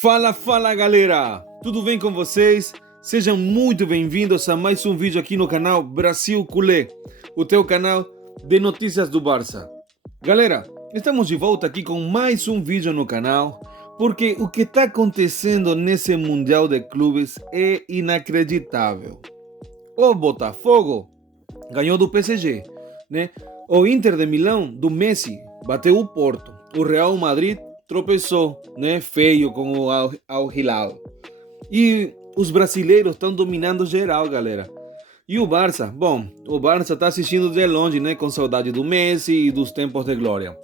Fala, fala galera! Tudo bem com vocês? Sejam muito bem-vindos a mais um vídeo aqui no canal Brasil Culé, o teu canal de notícias do Barça. Galera, estamos de volta aqui com mais um vídeo no canal, porque o que está acontecendo nesse Mundial de Clubes é inacreditável. O Botafogo ganhou do PSG, né? O Inter de Milão, do Messi, bateu o Porto. O Real Madrid tropeçou, né? Feio com o Al Hilal. E os brasileiros estão dominando geral, galera. E o Barça? Bom, o Barça está assistindo de longe, né? Com saudade do Messi e dos tempos de glória.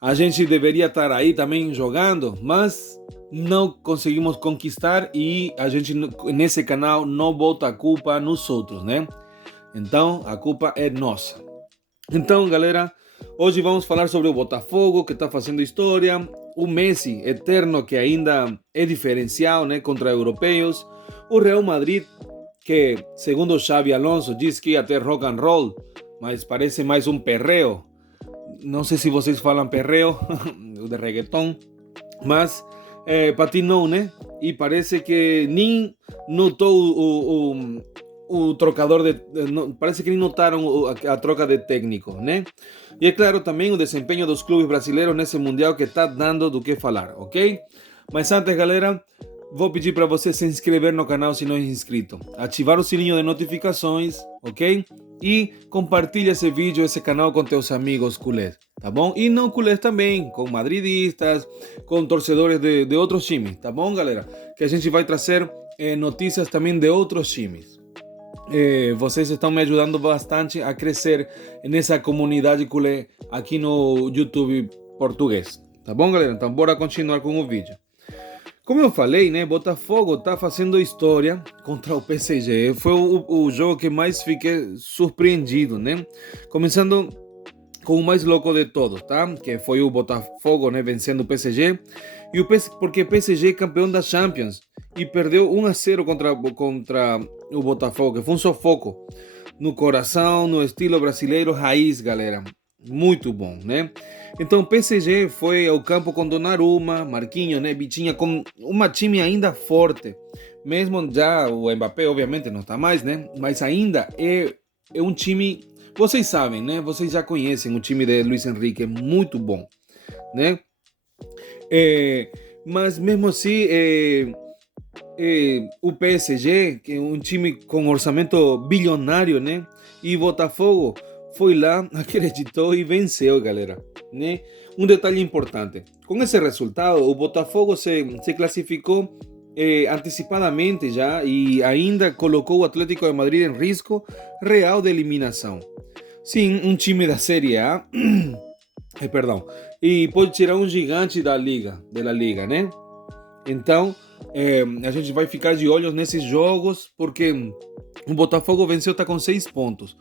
A gente deveria estar aí também jogando, mas não conseguimos conquistar e a gente nesse canal não bota a culpa nos outros, né? Então a culpa é nossa. Então, galera, hoje vamos falar sobre o Botafogo, que está fazendo história, o Messi, eterno, que ainda é diferencial, né, contra europeus, o Real Madrid, que, segundo Xabi Alonso, diz que ia ter rock and roll, mas parece mais um perreo. Não sei se vocês falam perreo, de reggaeton, mas patinou, né? E parece que nem notou o trocador parece que nem notaram a troca de técnico, né? E é claro também o desempenho dos clubes brasileiros nesse Mundial que está dando do que falar, ok? Mas antes, galera, vou pedir para você se inscrever no canal se não é inscrito, ativar o sininho de notificações, ok? E compartilha esse vídeo, esse canal com teus amigos culés, tá bom? E não culés também, com madridistas, com torcedores de outros times, tá bom, galera? Que a gente vai trazer notícias também de outros times. Vocês estão me ajudando bastante a crescer nessa comunidade culé aqui no YouTube português, tá bom, galera? Então bora continuar com o vídeo. Como eu falei, né, Botafogo tá fazendo história contra o PSG. Foi o jogo que mais fiquei surpreendido, né? Começando com o mais louco de todos, tá? Que foi o Botafogo, né, vencendo o PSG. E porque o PSG é campeão da Champions e perdeu 1-0 contra o Botafogo, que foi um sufoco no coração, no estilo brasileiro raiz, galera. Muito bom, né? Então o PSG foi ao campo com Donnarumma, Marquinhos, né, Vitinha, com uma time ainda forte. Mesmo já o Mbappé, obviamente, não está mais, né? Mas ainda é um time, vocês sabem, né? Vocês já conhecem o time de Luis Enrique, é muito bom, né? Mas mesmo assim, o PSG, que é um time com orçamento bilionário, né? E Botafogo foi lá, acreditou e venceu, galera, né? Um detalhe importante: com esse resultado, o Botafogo se classificou antecipadamente já e ainda colocou o Atlético de Madrid em risco real de eliminação. Sim, um time da Série A, perdão, e pode tirar um gigante da liga, né? Então, a gente vai ficar de olhos nesses jogos, porque o Botafogo venceu, está com 6 pontos.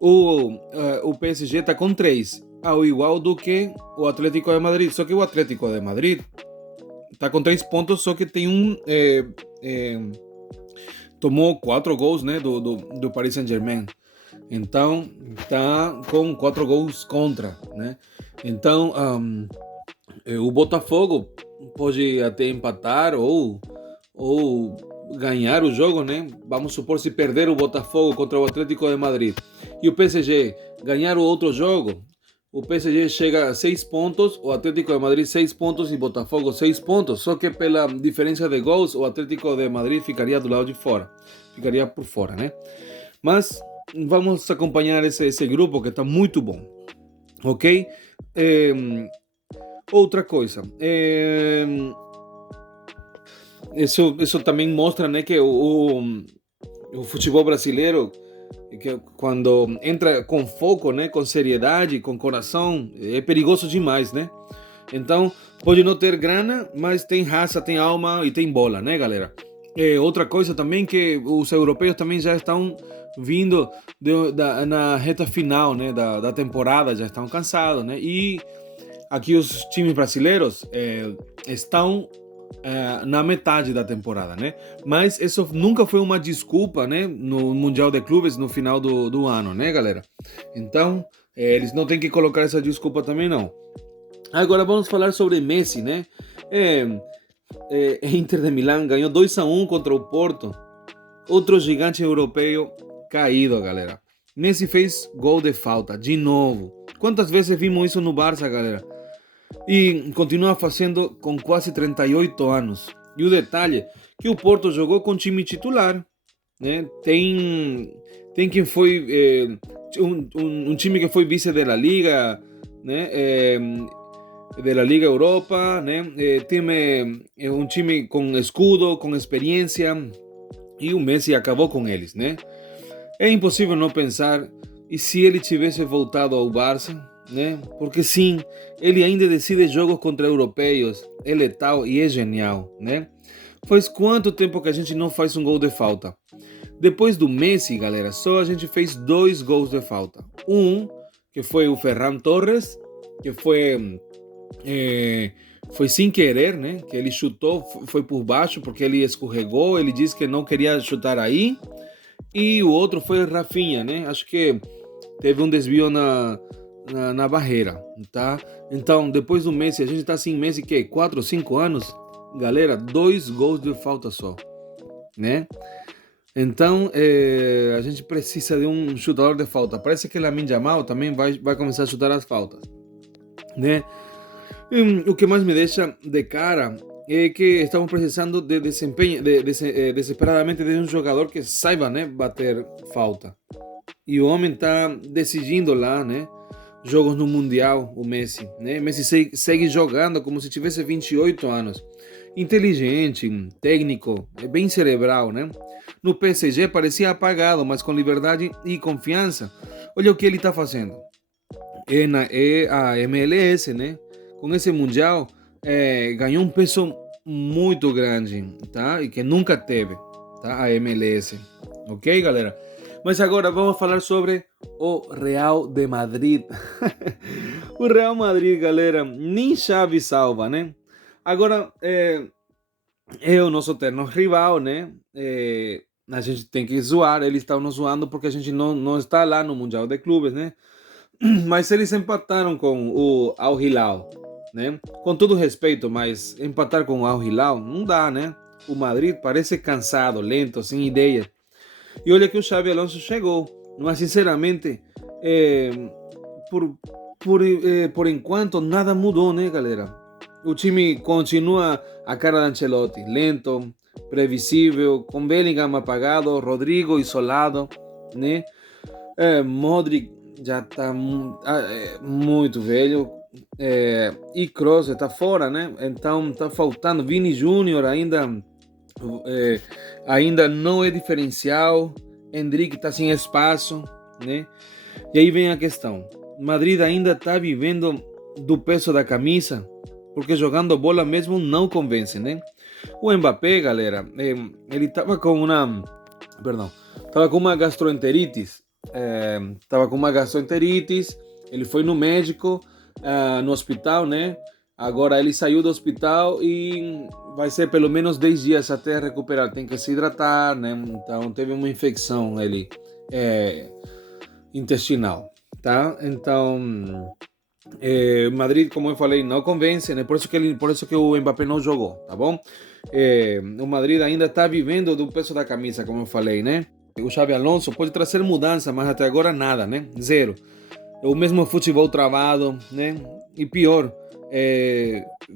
O PSG está com 3, ao igual do que o Atlético de Madrid. Só que o Atlético de Madrid está com 3 pontos, só que tem tomou 4 gols, né, do Paris Saint-Germain. Então, está com 4 gols contra, né? Então, o Botafogo pode até empatar ou ganhar o jogo, né? Vamos supor, se perder o Botafogo contra o Atlético de Madrid e o PSG ganhar o outro jogo, o PSG chega a 6 pontos, o Atlético de Madrid 6 pontos e Botafogo 6 pontos. Só que pela diferença de gols, o Atlético de Madrid ficaria do lado de fora, ficaria por fora, né? Mas vamos acompanhar esse grupo que está muito bom, ok? Outra coisa, isso também mostra, né, que o futebol brasileiro, que quando entra com foco, né, com seriedade, com coração, é perigoso demais, né? Então, pode não ter grana, mas tem raça, tem alma e tem bola, né, galera? Outra coisa também que os europeus também já estão vindo na reta final, né, da temporada, já estão cansados, né? E aqui os times brasileiros estão na metade da temporada, né? Mas isso nunca foi uma desculpa, né? No Mundial de Clubes no final do ano, né, galera? Então, eles não têm que colocar essa desculpa também, não. Agora vamos falar sobre Messi, né? Inter de Milão ganhou 2-1 contra o Porto. Outro gigante europeu caído, galera. Messi fez gol de falta, de novo. Quantas vezes vimos isso no Barça, galera? E continua fazendo com quase 38 anos. E o detalhe que o Porto jogou com time titular, né? Tem quem foi um time que foi vice da Liga, né? Da Liga Europa, né? Um time com escudo, com experiência, e o Messi acabou com eles, né? É impossível não pensar, e se ele tivesse voltado ao Barça, né? Porque sim, ele ainda decide jogos contra europeus, é letal e é genial, né? Faz quanto tempo que a gente não faz um gol de falta? Depois do Messi, galera, só a gente fez 2 gols de falta. Um, que foi o Ferran Torres, que foi sem querer, né? Que ele chutou, foi por baixo porque ele escorregou, ele disse que não queria chutar aí. E o outro foi o Rafinha, né? Acho que teve um desvio na barreira, tá? Então, depois do Messi, a gente tá sem Messi, que 4 ou 5 anos? Galera, 2 gols de falta só, né? Então, a gente precisa de um chutador de falta. Parece que Lamine Yamal também vai começar a chutar as faltas, né? O que mais me deixa de cara é que estamos precisando de desempenho, desesperadamente, de um jogador que saiba, né, bater falta. E o homem está decidindo lá, né, jogos no Mundial, o Messi, né? Messi segue jogando como se tivesse 28 anos. Inteligente, técnico, bem cerebral, né? No PSG parecia apagado, mas com liberdade e confiança. Olha o que ele está fazendo. É a MLS, né? Com esse Mundial, ganhou um peso muito grande, tá? E que nunca teve, tá? A MLS. Ok, galera? Mas agora vamos falar sobre o Real de Madrid. O Real Madrid, galera, nem chave salva, né? Agora, é o nosso eterno rival, né? A gente tem que zoar, eles estão nos zoando porque a gente não está lá no Mundial de Clubes, né? Mas eles empataram com o Al Hilal, né? Com todo respeito, mas empatar com o Al Hilal não dá, né? O Madrid parece cansado, lento, sem ideia. E olha que o Xabi Alonso chegou, mas sinceramente, por, por enquanto nada mudou, né, galera? O time continua a cara de Ancelotti, lento, previsível, com Bellingham apagado, Rodrigo isolado, né? Modric já está muito velho, e Kroos está fora, né? Então está faltando. Vini Júnior ainda não é diferencial. Endrick está sem espaço, né? E aí vem a questão. Madrid ainda está vivendo do peso da camisa, porque jogando bola mesmo não convence, né? O Mbappé, galera, ele estava com uma gastroenterite. Ele foi no médico, no hospital, né? Agora ele saiu do hospital e vai ser pelo menos 10 dias até recuperar. Tem que se hidratar, né? Então teve uma infecção intestinal, tá? Então Madrid, como eu falei, não convence, né? Por isso que o Mbappé não jogou, tá bom? O Madrid ainda está vivendo do peso da camisa, como eu falei, né? O Xabi Alonso pode trazer mudança, mas até agora nada, né? Zero. O mesmo futebol travado, né? E pior,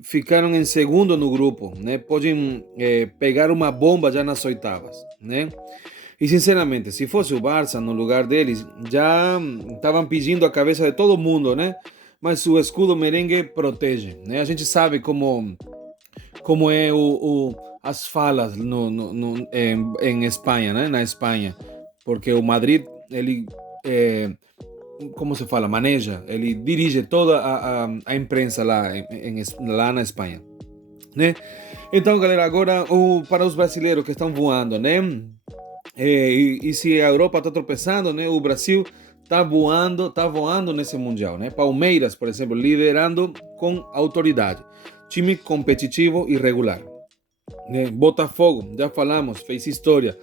ficaram em segundo no grupo, né? Podem pegar uma bomba já nas oitavas, né? E sinceramente, se fosse o Barça no lugar deles, já estavam pedindo a cabeça de todo mundo, né? Mas o escudo merengue protege, né? A gente sabe como é as falas em Espanha, né? Na Espanha, porque o Madrid, ele, como se fala, maneja, ele dirige toda a imprensa lá na Espanha, né? Então, galera, agora para os brasileiros que estão voando, né? E se a Europa está tropeçando, né? O Brasil tá voando nesse Mundial, né? Palmeiras, por exemplo, liderando com autoridade. Time competitivo e regular. Né? Botafogo, já falamos, fez história.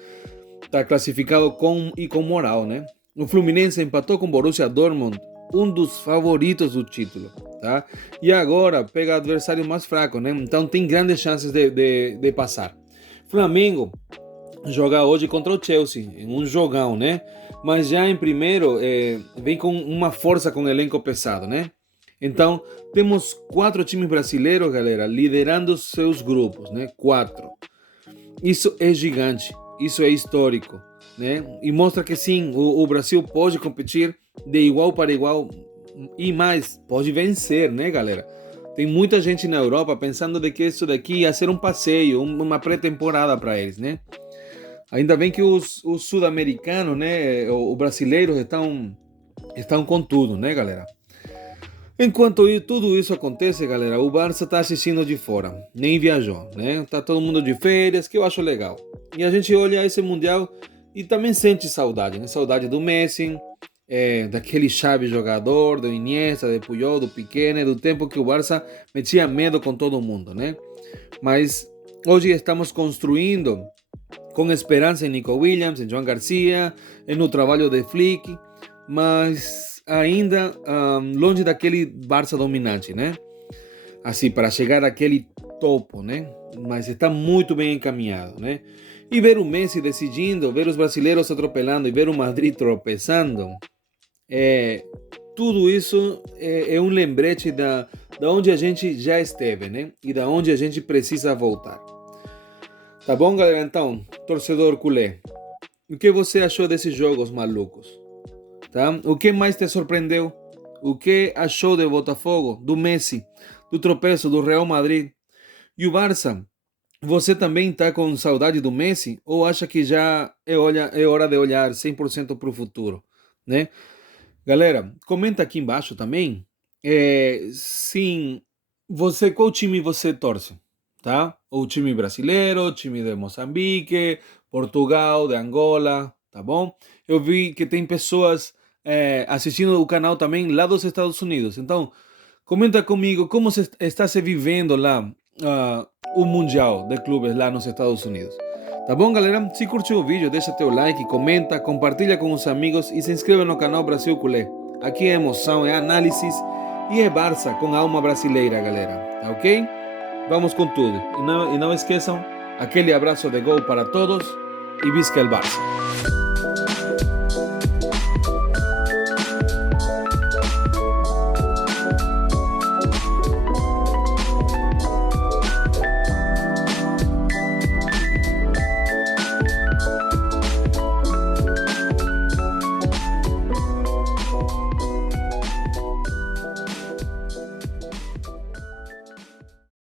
Está classificado com moral, né? O Fluminense empatou com Borussia Dortmund um dos favoritos do título, tá? E agora pega adversário mais fraco, né? Então tem grandes chances de passar. Flamengo joga hoje contra o Chelsea, em um jogão, né? Mas já em primeiro, vem com uma força com elenco pesado, né? Então, temos 4 times brasileiros, galera, liderando seus grupos, né? 4. Isso é gigante, isso é histórico, né? E mostra que sim, o Brasil pode competir de igual para igual e mais, pode vencer, né, galera? Tem muita gente na Europa pensando de que isso daqui ia ser um passeio, uma pré-temporada para eles, né? Ainda bem que os sul-americanos, né, os brasileiros estão com tudo, né, galera? Enquanto tudo isso acontece, galera, o Barça está assistindo de fora, nem viajou, né? Tá todo mundo de férias, que eu acho legal. E a gente olha esse Mundial e também sente saudade, né? Saudade do Messi, daquele Xavi jogador, do Iniesta, do Puyol, do Piqué, né? Do tempo que o Barça metia medo com todo mundo, né? Mas hoje estamos construindo com esperança em Nico Williams, em João Garcia, no trabalho de Flick, mas ainda longe daquele Barça dominante, né? Assim, para chegar àquele topo, né? Mas está muito bem encaminhado, né? E ver o Messi decidindo, ver os brasileiros atropelando e ver o Madrid tropeçando, tudo isso é um lembrete da onde a gente já esteve, né? E da onde a gente precisa voltar. Tá bom, galera? Então, torcedor culé, o que você achou desses jogos malucos? Tá? O que mais te surpreendeu? O que achou do Botafogo, do Messi, do tropeço do Real Madrid? E o Barça? Você também está com saudade do Messi? Ou acha que já é hora de olhar 100% para o futuro? Né? Galera, comenta aqui embaixo também. Sim, qual time você torce? Tá? O time brasileiro, o time de Moçambique, Portugal, de Angola, tá bom? Eu vi que tem pessoas assistindo o canal também lá dos Estados Unidos. Então, comenta comigo como está se vivendo lá o Mundial de Clubes lá nos Estados Unidos. Tá bom, galera? Se curtiu o vídeo, deixa teu like, comenta, compartilha com os amigos e se inscreva no canal Brasil Culé. Aqui é emoção, é análise e é Barça com alma brasileira, galera. Tá ok? Vamos com tudo. E não esqueçam, aquele abraço de gol para todos e visca el Barça.